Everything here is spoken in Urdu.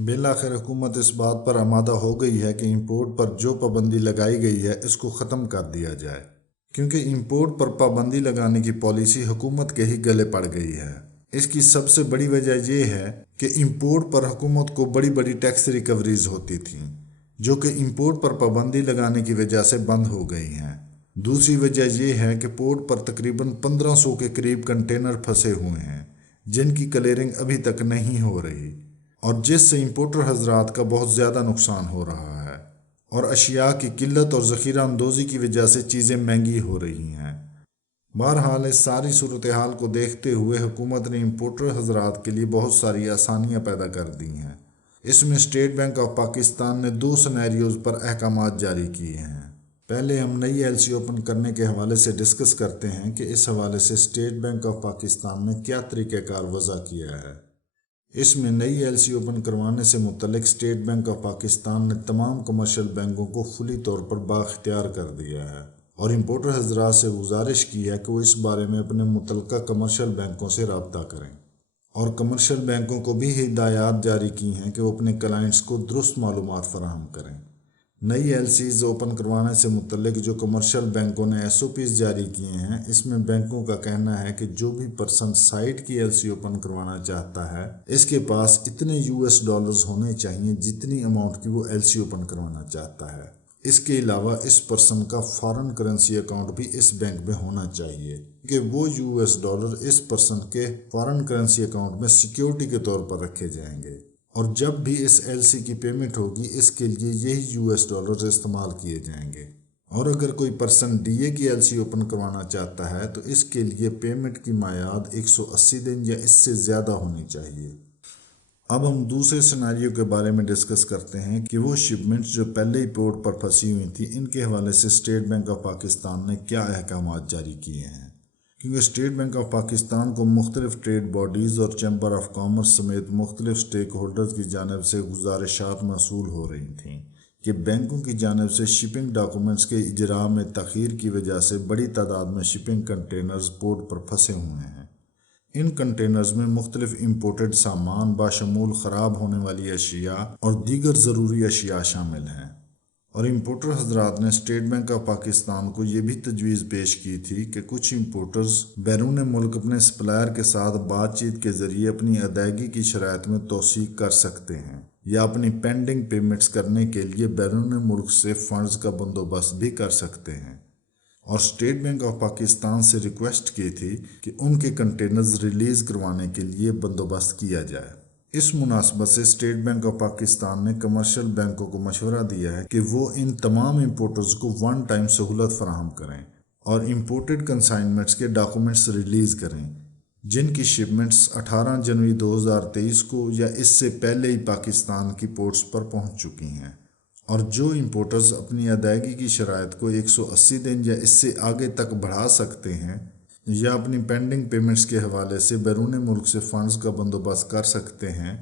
بالآخر حکومت اس بات پر آمادہ ہو گئی ہے کہ امپورٹ پر جو پابندی لگائی گئی ہے اس کو ختم کر دیا جائے، کیونکہ امپورٹ پر پابندی لگانے کی پالیسی حکومت کے ہی گلے پڑ گئی ہے۔ اس کی سب سے بڑی وجہ یہ ہے کہ امپورٹ پر حکومت کو بڑی بڑی ٹیکس ریکوریز ہوتی تھیں، جو کہ امپورٹ پر پابندی لگانے کی وجہ سے بند ہو گئی ہیں۔ دوسری وجہ یہ ہے کہ پورٹ پر تقریباً 1500 کے قریب کنٹینر پھنسے ہوئے ہیں جن کی کلیئرنگ ابھی تک نہیں ہو رہی، اور جس سے امپورٹر حضرات کا بہت زیادہ نقصان ہو رہا ہے، اور اشیاء کی قلت اور ذخیرہ اندوزی کی وجہ سے چیزیں مہنگی ہو رہی ہیں۔ بہرحال اس ساری صورتحال کو دیکھتے ہوئے حکومت نے امپورٹر حضرات کے لیے بہت ساری آسانیاں پیدا کر دی ہیں۔ اس میں اسٹیٹ بینک آف پاکستان نے 2 سینیریوز پر احکامات جاری کیے ہیں۔ پہلے ہم نئی ایل سی اوپن کرنے کے حوالے سے ڈسکس کرتے ہیں کہ اس حوالے سے اسٹیٹ بینک آف پاکستان نے کیا طریقہ کار وضع کیا ہے۔ اس میں نئی ایل سی اوپن کروانے سے متعلق اسٹیٹ بینک آف پاکستان نے تمام کمرشل بینکوں کو فلی طور پر بااختیار کر دیا ہے، اور امپورٹر حضرات سے گزارش کی ہے کہ وہ اس بارے میں اپنے متعلقہ کمرشل بینکوں سے رابطہ کریں، اور کمرشل بینکوں کو بھی ہدایات جاری کی ہیں کہ وہ اپنے کلائنٹس کو درست معلومات فراہم کریں۔ نئی ایل سیز اوپن کروانے سے متعلق جو کمرشل بینکوں نے ایس او پیز جاری کیے ہیں، اس میں بینکوں کا کہنا ہے کہ جو بھی پرسن سائٹ کی ایل سی اوپن کروانا چاہتا ہے اس کے پاس اتنے US$ ہونے چاہیے جتنی اماؤنٹ کی وہ ایل سی اوپن کروانا چاہتا ہے۔ اس کے علاوہ اس پرسن کا فارن کرنسی اکاؤنٹ بھی اس بینک میں ہونا چاہیے کہ وہ $، اس پرسن کے فارن کرنسی اکاؤنٹ میں سیکیورٹی کے طور پر رکھے جائیں گے، اور جب بھی اس ایل سی کی پیمنٹ ہوگی اس کے لیے یہی $، استعمال کیے جائیں گے۔ اور اگر کوئی پرسن ڈی اے کی ایل سی اوپن کروانا چاہتا ہے تو اس کے لیے پیمنٹ کی میعاد 180 دن یا اس سے زیادہ ہونی چاہیے۔ اب ہم دوسرے سیناریو کے بارے میں ڈسکس کرتے ہیں کہ وہ شپمنٹس جو پہلے ہی پورٹ پر پھنسی ہوئی تھیں ان کے حوالے سے اسٹیٹ بینک آف پاکستان نے کیا احکامات جاری کیے ہیں، کیونکہ اسٹیٹ بینک آف پاکستان کو مختلف ٹریڈ باڈیز اور چیمبر آف کامرس سمیت مختلف سٹیک ہولڈرز کی جانب سے گزارشات موصول ہو رہی تھیں کہ بینکوں کی جانب سے شپنگ ڈاکومنٹس کے اجراء میں تاخیر کی وجہ سے بڑی تعداد میں شپنگ کنٹینرز پورٹ پر پھنسے ہوئے ہیں۔ ان کنٹینرز میں مختلف امپورٹڈ سامان باشمول خراب ہونے والی اشیاء اور دیگر ضروری اشیاء شامل ہیں، اور امپورٹر حضرات نے اسٹیٹ بینک آف پاکستان کو یہ بھی تجویز پیش کی تھی کہ کچھ امپورٹرز بیرون ملک اپنے سپلائر کے ساتھ بات چیت کے ذریعے اپنی ادائیگی کی شرائط میں توثیق کر سکتے ہیں، یا اپنی پینڈنگ پیمنٹس کرنے کے لیے بیرون ملک سے فنڈز کا بندوبست بھی کر سکتے ہیں، اور اسٹیٹ بینک آف پاکستان سے ریکویسٹ کی تھی کہ ان کے کنٹینرز ریلیز کروانے کے لیے بندوبست کیا جائے۔ اس مناسبت سے اسٹیٹ بینک آف پاکستان نے کمرشل بینکوں کو مشورہ دیا ہے کہ وہ ان تمام امپورٹرز کو ون ٹائم سہولت فراہم کریں اور امپورٹڈ کنسائنمنٹس کے ڈاکومنٹس ریلیز کریں جن کی شپمنٹس 18 جنوری 2023 کو یا اس سے پہلے ہی پاکستان کی پورٹس پر پہنچ چکی ہیں، اور جو امپورٹرز اپنی ادائیگی کی شرائط کو 180 دن یا اس سے آگے تک بڑھا سکتے ہیں یا اپنی پینڈنگ پیمنٹس کے حوالے سے بیرون ملک سے فنڈز کا بندوبست کر سکتے ہیں،